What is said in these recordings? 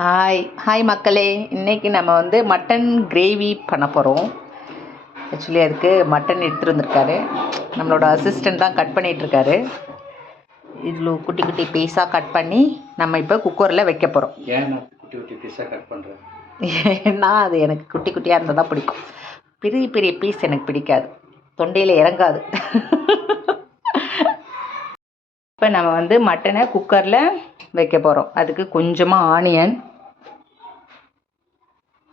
Hi hi மக்களே, இன்றைக்கி நம்ம வந்து மட்டன் கிரேவி பண்ண போகிறோம். ஆக்சுவலி அதுக்கு மட்டன் எடுத்துகிட்டு வந்திருக்காரு. நம்மளோட அசிஸ்டண்ட் தான் கட் பண்ணிகிட்ருக்காரு. இதில் குட்டி குட்டி பீஸாக கட் பண்ணி நம்ம இப்போ குக்கரில் வைக்க போகிறோம். ஏன் நான் குட்டி குட்டி பீஸாக கட் பண்ணுறேன்? ஏன்னா அது எனக்கு குட்டி குட்டியாக இருந்தால் தான் பிடிக்கும். பெரிய பெரிய பீஸ் எனக்கு பிடிக்காது, தொண்டையில் இறங்காது. இப்போ நம்ம வந்து மட்டனை குக்கரில் வைக்க போகிறோம். அதுக்கு கொஞ்சமாக ஆனியன்,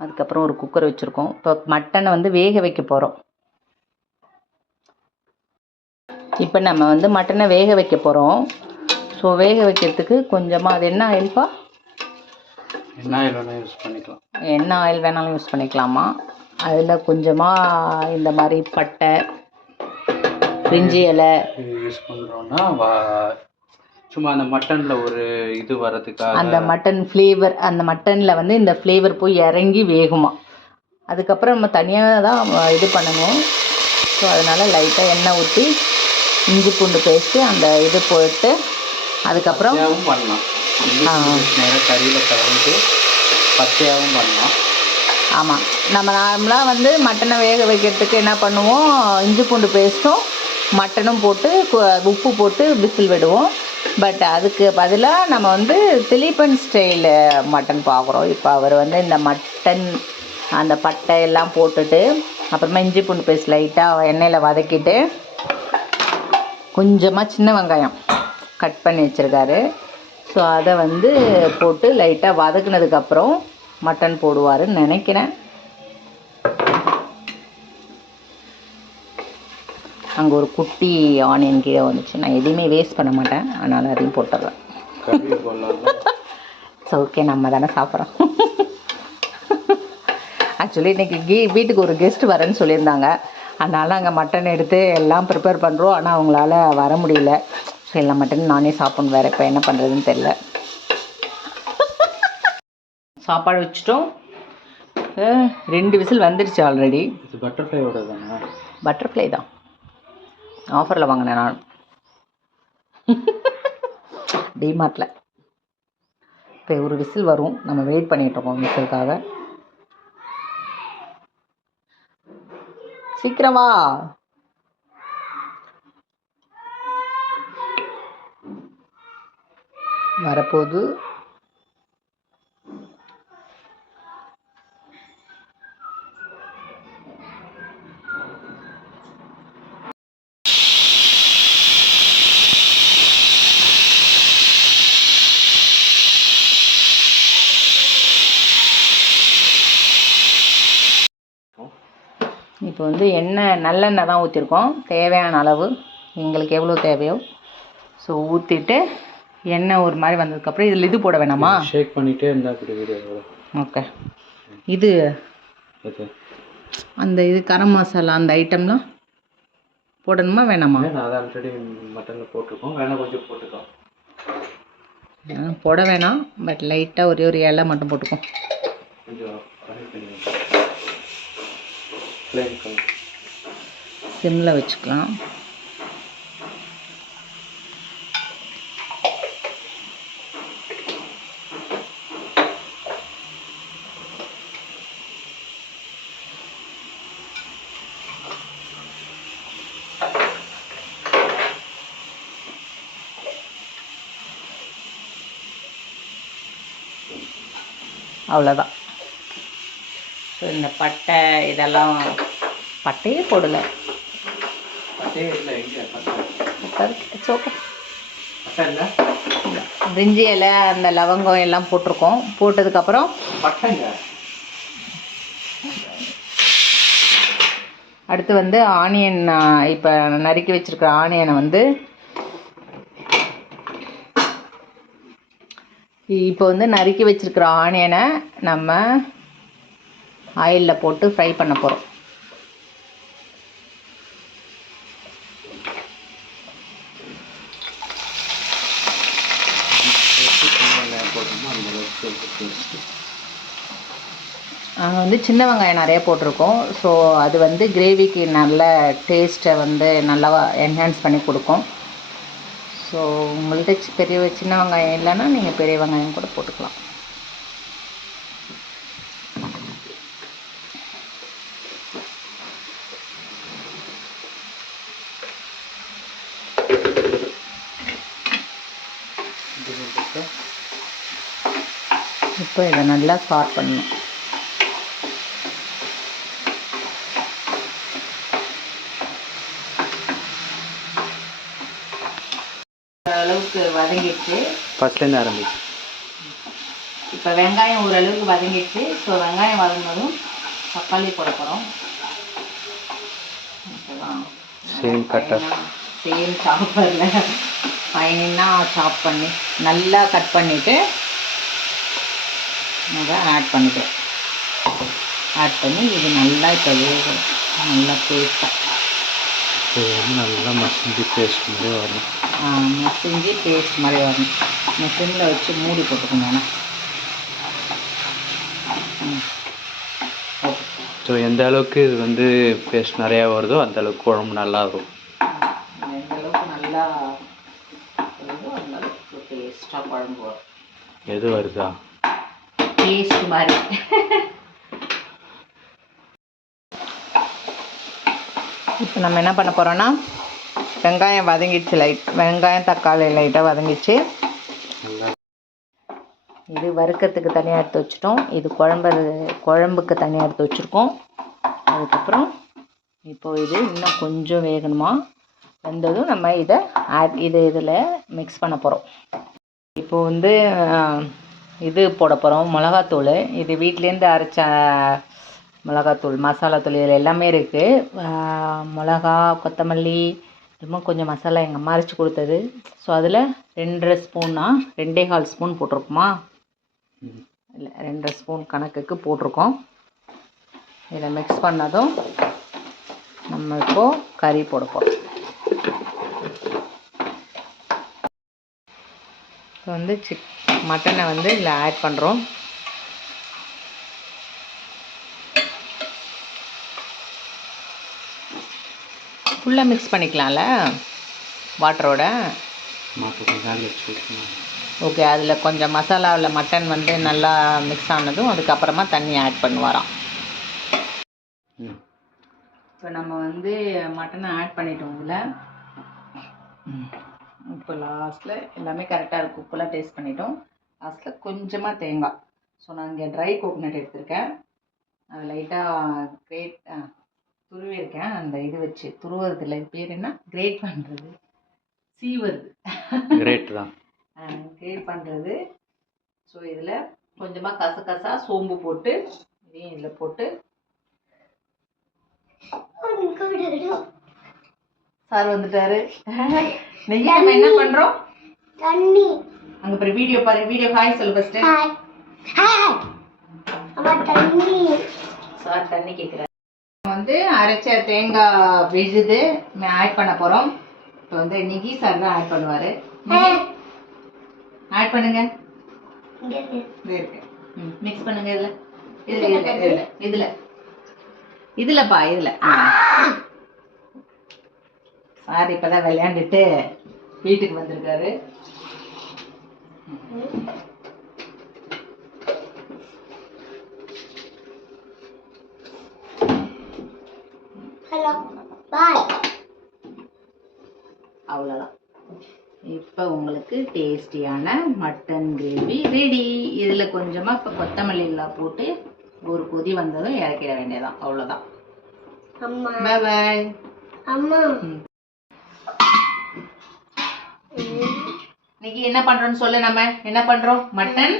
அதுக்கப்புறம் ஒரு குக்கர் வச்சுருக்கோம். இப்போ மட்டனை வந்து வேக வைக்க போகிறோம். இப்போ நம்ம வந்து மட்டனை வேக வைக்க போகிறோம். ஸோ வேக வைக்கிறதுக்கு கொஞ்சமாக அது என்ன ஆயில்ப்பா? என்ன ஆயில் வேணாலும் யூஸ் பண்ணிக்கலாம். என்ன ஆயில் வேணாலும் யூஸ் பண்ணிக்கலாமா? அதில் கொஞ்சமாக இந்த மாதிரி பட்டை, பிரிஞ்சி இலை யூஸ் பண்ணுறோன்னா சும்மா அந்த மட்டனில் ஒரு இது வரதுக்காக, அந்த மட்டன் ஃப்ளேவர், அந்த மட்டனில் வந்து இந்த ஃப்ளேவர் போய் இறங்கி வேகுமா. அதுக்கப்புறம் நம்ம தனியாக தான் இது பண்ணணும். ஸோ அதனால் லைட்டாக எண்ணெய் ஊற்றி இஞ்சி பூண்டு பேஸ்ட்டு அந்த இது போட்டு அதுக்கப்புறம் பண்ணலாம். நேராக கறியில் கலந்து பச்சையாகவும் பண்ணலாம். ஆமாம், நம்ம நார்மலாக வந்து மட்டனை வேக வைக்கிறதுக்கு என்ன பண்ணுவோம், இஞ்சி பூண்டு பேஸ்ட்டும் மட்டனும் போட்டு உப்பு போட்டு விசில் விடுவோம். பட் அதுக்கு பதிலாக நம்ம வந்து திலீபன் ஸ்டைலு மட்டன் பார்க்குறோம். இப்போ அவர் வந்து இந்த மட்டன் அந்த பட்டை எல்லாம் போட்டுட்டு அப்புறமா இஞ்சி பூண்டு பேஸ்ட் லைட்டாக எண்ணெயில் வதக்கிட்டு கொஞ்சமாக சின்ன வெங்காயம் கட் பண்ணி வச்சுருக்காரு. ஸோ அதை வந்து போட்டு லைட்டாக வதக்குனதுக்கப்புறம் மட்டன் போடுவாருன்னு நினைக்கிறேன். அங்கே ஒரு குட்டி ஆனியன் கீழே வந்துச்சு. நான் எதையுமே வேஸ்ட் பண்ண மாட்டேன், அதனால் அதையும் போட்டுடுறேன். ஸோ ஓகே, நம்ம தானே சாப்பிட்றோம். ஆக்சுவலி இன்றைக்கி வீட்டுக்கு ஒரு கெஸ்ட் வரேன்னு சொல்லியிருந்தாங்க. அதனால் அங்கே மட்டன் எடுத்து எல்லாம் ப்ரிப்பேர் பண்ணுறோம். ஆனால் அவங்களால வர முடியல. ஸோ எல்லாம் மட்டன் நானே சாப்பிட்ணும். வேறு இப்போ என்ன பண்ணுறதுன்னு தெரில. சாப்பாடு வச்சுட்டோம். 2 விசில் வந்துடுச்சு ஆல்ரெடி. இது பட்டர்ஃப்ளையோட தானே? பட்டர்ஃப்ளை தான், ஆஃபரில் வாங்கினேன் நான் டிமார்ட்டில். இப்போ ஒரு விசில் வரும், நம்ம வெயிட் பண்ணிகிட்ருக்கோம் விசிலுக்காக. சீக்கிரமா வரப்போகுது. இப்போ வந்து எண்ணெய் நல்லெண்ணெய் தான் ஊற்றிருக்கோம், தேவையான அளவு எங்களுக்கு எவ்வளோ தேவையோ. ஸோ ஊற்றிட்டு எண்ணெய் ஒரு மாதிரி வந்ததுக்கப்புறம் இதில் இது போட வேணாமா? ஷேக் பண்ணிகிட்டே இருந்தால் அப்படி வீடியோ. ஓகே, இது அந்த இது கரம் மசாலா அந்த ஐட்டம்லாம் போடணுமா வேணாமா? அதை ஆல்ரெடி மட்டனில் போட்டிருக்கோம், வேணால் கொஞ்சம் போட்டுக்கலாம். போட வேணாம், பட் லைட்டாக ஒரே ஒரு இலை மட்டும் போட்டுக்கோம். கொஞ்சம் சிம்மில் வச்சுக்கலாம். அவ்வளோதான். ஸோ இந்த பட்டை இதெல்லாம் பட்டையே போடலை. ஓகே, பிரிஞ்சி இலை அந்த லவங்கம் எல்லாம் போட்டிருக்கோம். போட்டதுக்கப்புறம் அடுத்து வந்து ஆனியன், இப்போ நறுக்கி வச்சுருக்கிற ஆனியனை வந்து நறுக்கி வச்சுருக்கிற ஆனியனை நம்ம ஆயிலில் போட்டு ஃப்ரை பண்ண போகிறோம். நாங்கள் வந்து சின்ன வெங்காயம் நிறைய போட்டிருக்கோம். ஸோ அது வந்து கிரேவிக்கு நல்ல டேஸ்ட்டை வந்து நல்லா என்ஹான்ஸ் பண்ணி கொடுக்கும். ஸோ உங்கள்கிட்ட சின்ன வெங்காயம் இல்லைன்னா நீங்கள் பெரிய வெங்காயம் கூட போட்டுக்கலாம். இப்போ இதை நல்லா சாட் பண்ணணும். அளவுக்கு வதங்கிடுச்சு. ஃபர்ஸ்ட்லேருந்து ஆரம்பி. இப்போ வெங்காயம் ஓரளவுக்கு வதங்கிடுச்சு. ஸோ வெங்காயம் வதங்கினதும் தக்காளி போட போகிறோம். சேம் கட்டர், சேம் சாப்பரில் ஃபைனாக சாப் பண்ணி நல்லா கட் பண்ணிவிட்டு அதை ஆட் பண்ணிக்கிறேன். ஆட் பண்ணி இது நல்லா இப்போ வேகும். நல்லா பேஸ்ட்டாக நல்லா மசிஞ்சு பேஸ்ட் மாதிரி வரணும். மசிஞ்சு பேஸ்ட் மாதிரி வரணும். சிம்மில் வச்சு மூடி போட்டுக்கோங்க. ஸோ எந்த அளவுக்கு இது வந்து பேஸ்ட் நிறையா வருதோ அந்த அளவுக்கு குழம்பு நல்லா இருக்கும். எந்த அளவுக்கு நல்லா வருதோ அந்த அளவுக்கு பேஸ்ட்டாக குழம்பு வரும். எது வருதா? பேஸ்ட் மாதிரி. இப்போ நம்ம என்ன பண்ண போகிறோன்னா, வெங்காயம் வதங்கிடுச்சு. வெங்காயம் தக்காளி லைட்டாக வதங்கிடுச்சு. இது வறுக்கிறதுக்கு தனியாக எடுத்து வச்சுட்டோம். இது குழம்புக்கு தனியாக எடுத்து வச்சுருக்கோம். அதுக்கப்புறம் இப்போது இது இன்னும் கொஞ்சம் வேகணுமா, வெந்ததும் நம்ம இதை இதில் மிக்ஸ் பண்ண போகிறோம். இப்போது வந்து இது போட போகிறோம், மிளகாத்தூள். இது வீட்டிலேருந்து அரைச்ச மிளகாத்தூள், மசாலாத்தூள் இதில் எல்லாமே இருக்குது. மிளகா, கொத்தமல்லி, இன்னும் கொஞ்சம் மசாலா எங்கள் அம்மா அரைச்சி கொடுத்தது. ஸோ அதில் 2.5 ஸ்பூன்னா 2.25 ஸ்பூன் போட்டிருக்குமா, இல்லை 2.5 ஸ்பூன் கணக்குக்கு போட்டிருக்கோம். இதை மிக்ஸ் பண்ணதும் நம்ம இப்போது கறி போட போகிறோம். இப்போ வந்து மட்டனை வந்து இதில் ஆட் பண்ணுறோம். ஃபுல்லாக மிக்ஸ் பண்ணிக்கலாம்ல வாட்டரோட. ஓகே, அதில் கொஞ்சம் மசாலாவில் மட்டன் வந்து நல்லா மிக்ஸ் ஆனதும் அதுக்கப்புறமா தண்ணி ஆட் பண்ணுவாராம். இப்போ நம்ம வந்து மட்டனை ஆட் பண்ணிட்டோம். இதில் இப்போ லாஸ்ட்டில் எல்லாமே கரெக்டாக இருக்குது. உப்புலாம் டேஸ்ட் பண்ணிட்டோம். லாஸ்ட்டில் கொஞ்சமாக தேங்காய். ஸோ நான் இங்கே ட்ரை கோகனட் எடுத்திருக்கேன். அது லைட்டாக துருவிருக்கேன். அந்த இது வச்சு துருவுறது இல்லை, பேர் என்ன, கிரேட் பண்ணுறது, சீவுறது, கிரேட் தான், கிரேட் பண்ணுறது. ஸோ இதில் கொஞ்சமாக கசகசா சோம்பு போட்டு இதையும் இதில் போட்டு சார் வந்துட்டாரு. நெய்யா நம்ம என்ன பண்ணுறோம், தண்ணி அங்கே பாரு, வீடியோ பாரு, வீடியோ ஹாய் சொல்லு ஃபஸ்ட்டு. சார் தண்ணி கேட்குறாரு. வந்து அரைச்ச தேங்காய் விழுது ஆட் பண்ண போகிறோம். இப்போ வந்து நிகி சார் தான் ஆட் பண்ணுவார். ஆட் பண்ணுங்க. இருக்கு, மிக்ஸ் பண்ணுங்க. இதுலப்பா இதில் சார் இப்போ தான் விளையாண்டுட்டு வீட்டுக்கு வந்திருக்காரு. அவ்வளோதான். இப்போ உங்களுக்கு டேஸ்டியான மட்டன் கிரேவி ரெடி. இதில் கொஞ்சமாக இப்போ கொத்தமல்லிலாம் போட்டு ஒரு கொதி வந்ததும் இறக்கிட வேண்டியதான். அவ்வளோதான். பாய் பாய். அம்மா இன்னைக்கு என்ன பண்ணுறோன்னு சொல்லு. நம்ம என்ன பண்ணுறோம், மட்டன்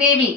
கிரேவி.